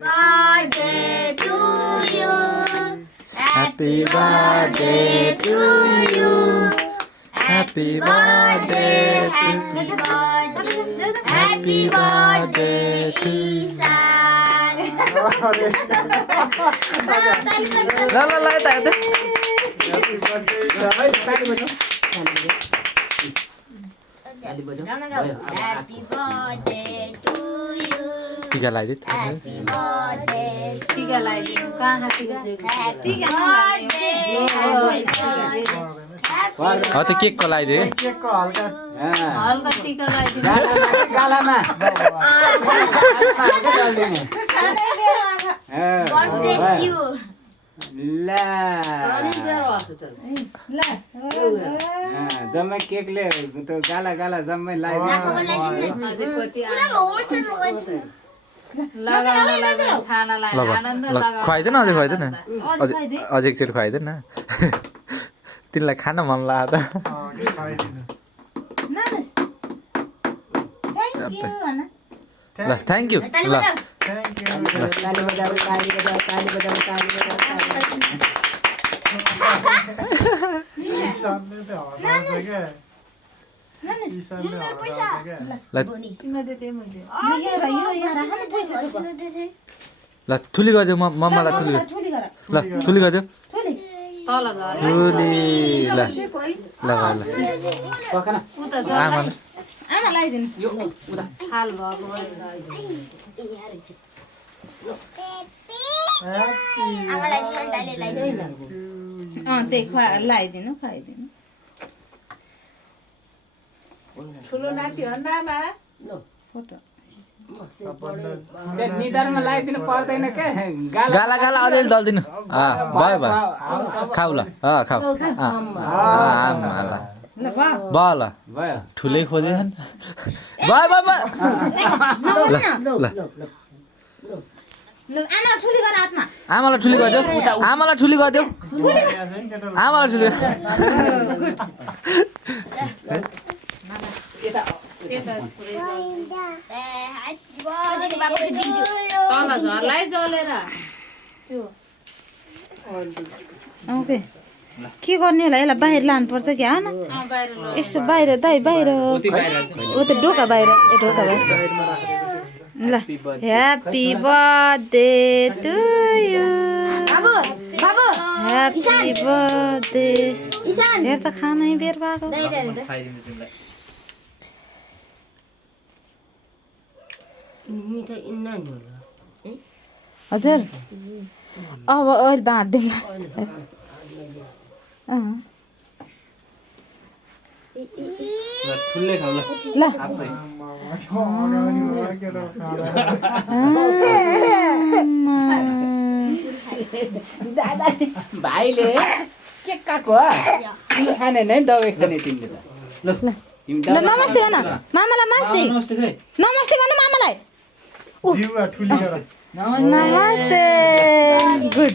birthday to you. Happy birthday to you. Happy birthday to Happy birthday. Happy birthday to Isan. ल यता हेर्दै Happy birthday to you. टिका लगाइदिए Happy birthday. टीका लगाइदिनु कहाँ टीका Happy birthday. त केकको लगाइदिए हल्का टीका लगाइदिनु गालामा God bless you. ला जम्मै केकले त्यो गाला गाला जम्मै लगाइदिनु अझै कति पुरा लोड छ लोड. लगाउन खानालाई ल आनन्द ल लगाउन खुवाइदेन अझै खुवाइदेन अझै एकचोटि खुवाइदेन तिमीलाई खान मन लाग्यो त ल थ्याङ्क यू ताली ल बजाऊ. ताली बजाऊ ताली बजाऊ ताली बजाऊ ताली ल तिमीले त्यही मैले ल ठुली गरिदेऊ मम्मालाई ठुली ल ठुली गरिदेऊ तल झर ठुली ल ल ल पखना उता आमालाई यो उता थाल भएको आमालाई दिनु ताली लगाइदिनु. लगाइदिनु खुवाइदिनु ठुलो नाति हो नि आमा फोटो त्यो निधारमा लगाइदिनु पर्दैन के गाला गाला गाला अलिअलि दलिदिनु भयो भयो खाऊ ल खाऊ आमा ल ल भयो भयो ल भयो ठुलै खोजेछन् भयो भयो भयो ल ल आमा ठुली गर हातमा आमालाई ठुली गरिदेऊ आमालाई ठुली गरिदेऊ आमालाई ठुली यता Happy birthday बाबाले दिन्छु. तल झरलाई जलेर त्यो ओके के गर्ने होला यसलाई बाहिर लानुपर्छ कि होइन बाहिर यसो बाहिर दाइ बाहिर हो त ढोका बाहिर ए ढोका बाहिर ल ह्याप्पी बर्थडे टु यु बाबु बाबु ह्याप्पी बर्थडे इसान हेर त खानै बेर भएको दे दे दे. हजुर अब अहिले बाँड्दिउँ ठुल्लै खाऊ ल ल भाइले के काको खाने नै दबाई खाने तिमीले त ल ल नमस्ते भन मामालाई नमस्ते नमस्ते भन मामालाई नमस्ते गुड